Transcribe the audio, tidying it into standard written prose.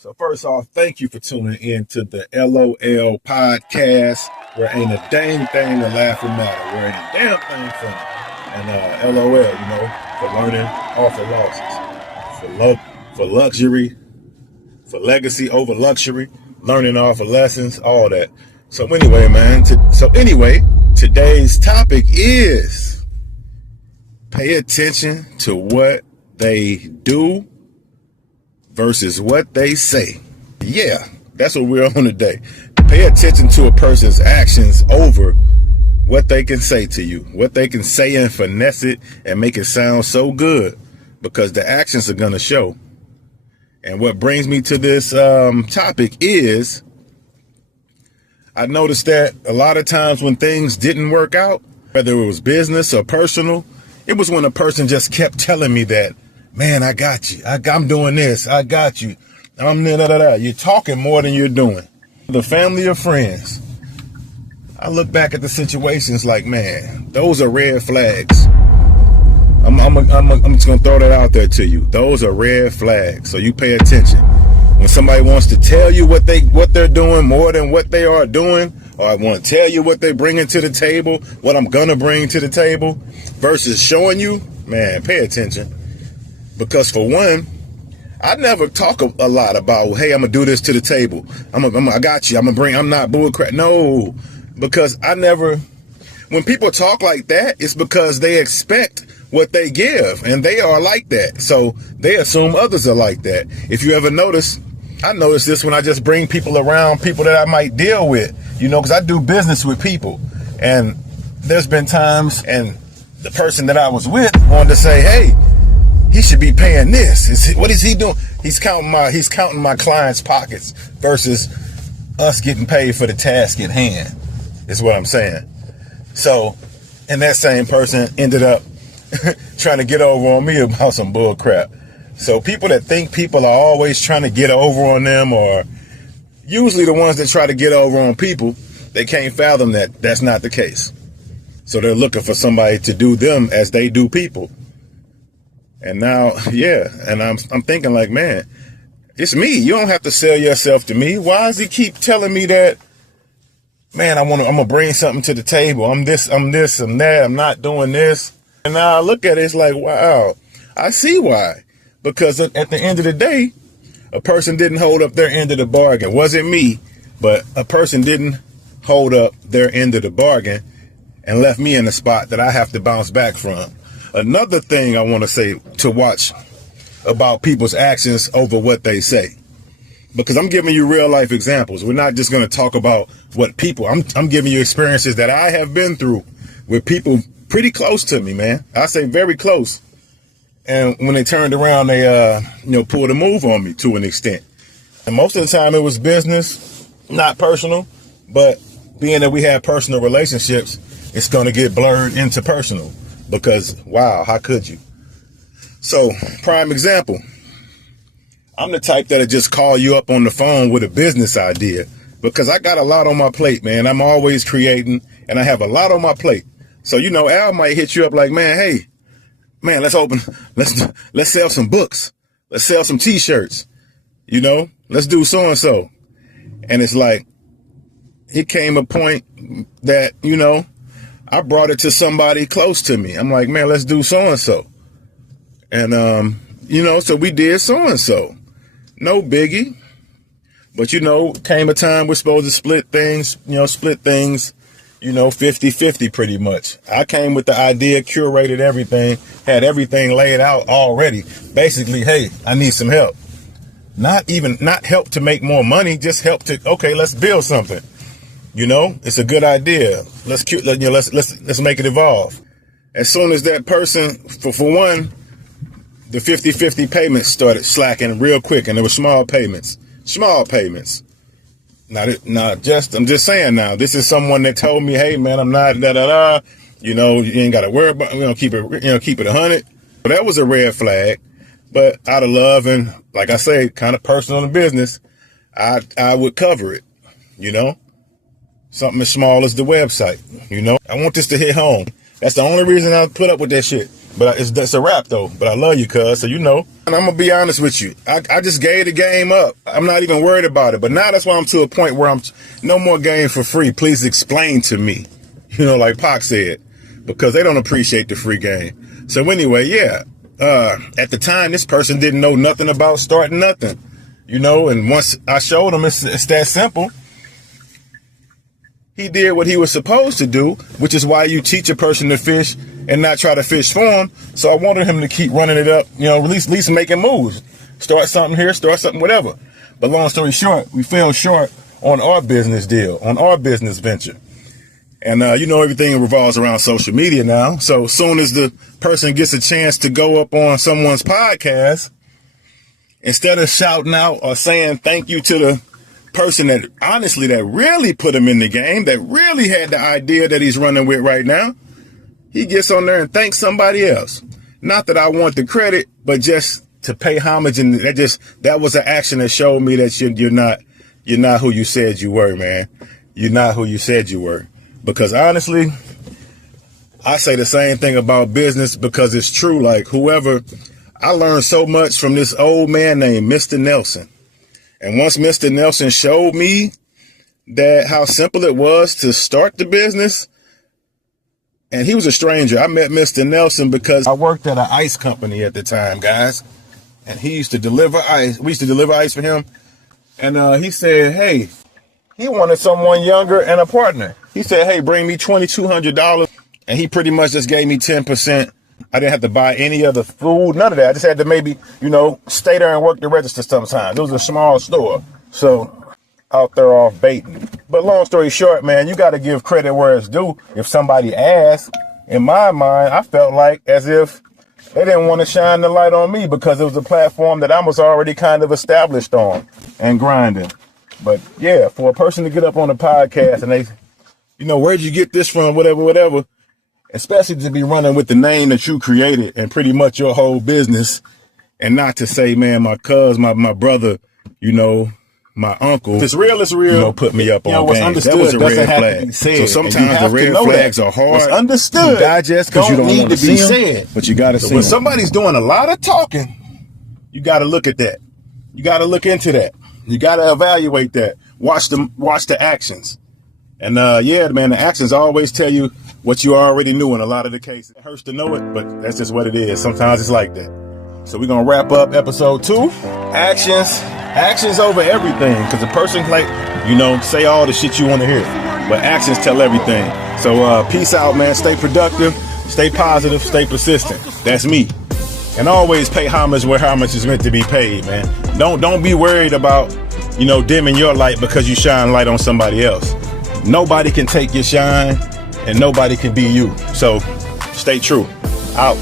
So first off, thank you for tuning in to the LOL podcast, where ain't a dang thing to laugh matter, where ain't a damn thing funny. And LOL, for learning off of losses, for luxury, for legacy over luxury, learning off of lessons, all that. So anyway, today's topic is pay attention to what they do versus what they say. Yeah, that's what we're on today. Pay attention to a person's actions over what they can say to you, what they can say and finesse it and make it sound so good, because the actions are going to show. And what brings me to this topic is I noticed that a lot of times when things didn't work out, whether it was business or personal, it was when a person just kept telling me that, man, I got you. I'm doing this. I got you. You're talking more than you're doing. The family or friends, I look back at the situations like, man, those are red flags. I'm just going to throw that out there to you. Those are red flags. So you pay attention. When somebody wants to tell you what they're doing more than what they are doing, or I want to tell you what they're bringing to the table, what I'm going to bring to the table, versus showing you, man, pay attention. Because for one, I never talk a lot about, hey, I'm going to do this to the table. I got you. I'm not bullcrap. No, because when people talk like that, it's because they expect what they give, and they are like that. So they assume others are like that. If you ever notice, I notice this when I just bring people around, people that I might deal with, because I do business with people. And there's been times, and the person that I was with wanted to say, hey, he should be paying this. What is he doing? He's counting my clients' pockets versus us getting paid for the task at hand, is what I'm saying. So, and that same person ended up trying to get over on me about some bull crap. So people that think people are always trying to get over on them, or usually the ones that try to get over on people, they can't fathom that that's not the case. So they're looking for somebody to do them as they do people. And now, and I'm thinking like, man, it's me. You don't have to sell yourself to me. Why does he keep telling me that, man, I'm going to bring something to the table. I'm this, I'm that. I'm not doing this. And now I look at it, it's like, wow, I see why. Because at the end of the day, a person didn't hold up their end of the bargain. Wasn't me, but a person didn't hold up their end of the bargain and left me in a spot that I have to bounce back from. Another thing I want to say to watch about people's actions over what they say, because I'm giving you real life examples. We're not just going to talk about what people, I'm giving you experiences that I have been through with people pretty close to me, man. I say very close. And when they turned around, they, pulled a move on me to an extent. And most of the time it was business, not personal, but being that we have personal relationships, it's going to get blurred into personal. Because, wow, how could you? So, prime example, I'm the type that'll just call you up on the phone with a business idea, because I got a lot on my plate, man. I'm always creating, and I have a lot on my plate. So, Al might hit you up like, man, hey, man, let's sell some books. Let's sell some t-shirts. Let's do so-and-so. And it's like, it came a point that, I brought it to somebody close to me. I'm like, man, let's do so-and-so. And, so we did so-and-so. No biggie. But, came a time we're supposed to split things, 50-50 pretty much. I came with the idea, curated everything, had everything laid out already. Basically, hey, I need some help. Not help to make more money, just help to, okay, let's build something. It's a good idea. Let's make it evolve. As soon as that person, for one, the 50-50 payments started slacking real quick, and there were small payments. I'm just saying now, this is someone that told me, hey man, I'm not you ain't got to worry about, keep it 100. But that was a red flag. But out of love and, like I say, kind of personal and business, I would cover it, Something as small as the website, I want this to hit home. That's the only reason I put up with that shit. But it's a wrap though. But I love you, cuz. So you know. And I'm gonna be honest with you. I just gave the game up. I'm not even worried about it. But now that's why I'm to a point where I'm no more game for free. Please explain to me. You know, like Pac said. Because they don't appreciate the free game. So anyway, yeah. At the time, this person didn't know nothing about starting nothing. You know, and once I showed him it's that simple. He did what he was supposed to do, which is why you teach a person to fish and not try to fish for him. So I wanted him to keep running it up, you know, at least making moves. Start something here, start something, whatever. But long story short, we fell short on our business deal, on our business venture. And, you know, everything revolves around social media now. So as soon as the person gets a chance to go up on someone's podcast, instead of shouting out or saying thank you to the person that honestly that really put him in the game, that really had the idea that he's running with right now, he gets on there and thanks somebody else. Not that I want the credit, but just to pay homage. And that was an action that showed me that you're not who you said you were, man. You're not who you said you were. Because honestly, I say the same thing about business because it's true. Like I learned so much from this old man named Mr. Nelson. And once Mr. Nelson showed me that how simple it was to start the business, and he was a stranger. I met Mr. Nelson because I worked at an ice company at the time, guys. And he used to deliver ice. We used to deliver ice for him. And he said, hey, he wanted someone younger and a partner. He said, hey, bring me $2,200. And he pretty much just gave me 10%. I didn't have to buy any other food, none of that. I just had to maybe, you know, stay there and work the register sometimes. It was a small store. So out there off baiting. But long story short, man, you got to give credit where it's due. If somebody asked, in my mind, I felt like as if they didn't want to shine the light on me because it was a platform that I was already kind of established on and grinding. But yeah, for a person to get up on a podcast and they, you know, where'd you get this from? Whatever. Especially to be running with the name that you created and pretty much your whole business, and not to say, man, my cuz, my brother, you know, my uncle. If it's real, it's real. You know, put me up on game. That was a red flag. So sometimes the red flags are hard. It's understood. To digest because you don't need to be said. But you got to see when somebody's doing a lot of talking, you got to look at that. You got to look into that. You got to evaluate that. Watch the actions. And yeah, man, the actions always tell you what you already knew in a lot of the cases. It hurts to know it, but that's just what it is. Sometimes it's like that. So we're going to wrap up episode 2. Actions over everything. Because a person, like, you know, say all the shit you want to hear. But actions tell everything. So peace out, man. Stay productive. Stay positive. Stay persistent. That's me. And always pay homage where homage is meant to be paid, man. Don't be worried about, you know, dimming your light because you shine light on somebody else. Nobody can take your shine and nobody can be you. So stay true. Out.